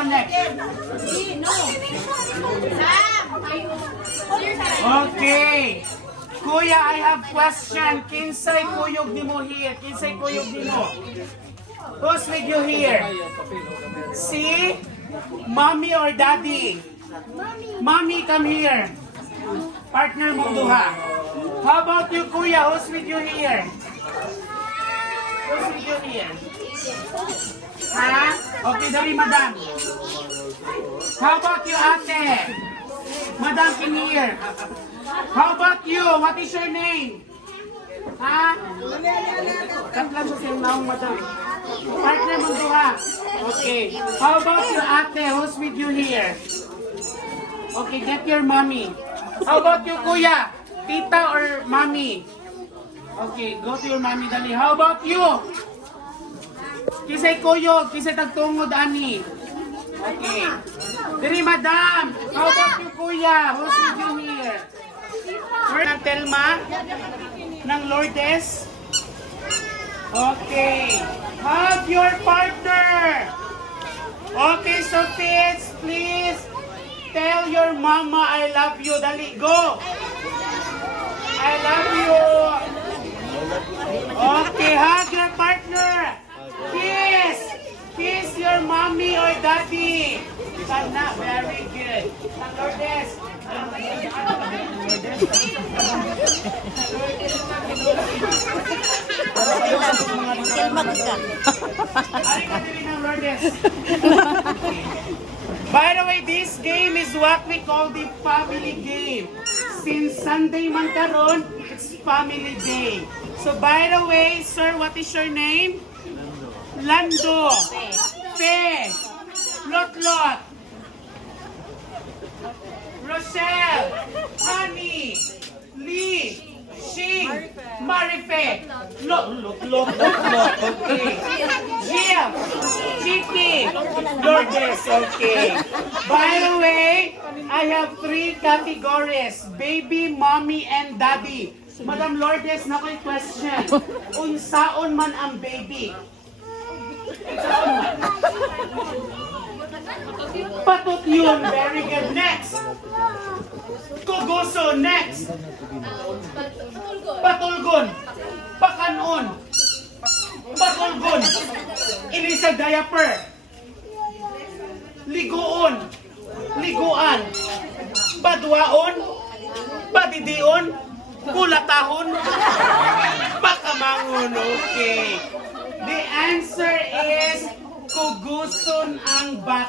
connect. Okay. Kuya, I have question. Kinsay kuyog nimo here? Kinsay kuyog nimo? Who's with you here? Si? Mommy or daddy? Mommy, come here. Partner mo duha. How about you, kuya? Who's with you here? Who's with you here? Ha? Okay, dali, madam. How about you, ate? Madam, come here. How about you? What is your name? Ha? Katlan sa siyang naong, madam. Partner mo duha. Okay. How about you, ate? Who's with you here? Okay, get your mommy. How about you, kuya? Tita or mommy? Okay, go to your mommy, dali. How about you? Kisay kuyog, kisay tagtungod, ani. Okay. Diri, madam. How about you, kuya? Who's with you here? Ng Telma? Ng Lourdes? Okay. Hug your partner. Okay, so kids, please tell your mama I love you. Dali, go. I love you. Okay, hug your partner. Kiss. Kiss your mommy or daddy. Sana, very good. Lourdes. By the way, this game is what we call the family game. Since Sunday man karon, it's family day. So by the way, sir, what is your name? Lando. Fe. Lot. Rochelle. Honey. Lee. Shing. Marife. Look. Okay. Jill. Chicky. Lourdes. Okay. By the way, I have 3 categories. Baby, mommy, and daddy. Madam Lourdes, na ko'y question. Unsaon man ang baby? Patot yun. Very good. Next. Kuguso. Next. Patulgon. Pakanon. Patulgon. Ilisag diaper. Liguon. Liguan. Badwaon. Badidion. Kulatahon. Pakamangon. Okay. The answer is kuguson ang bata.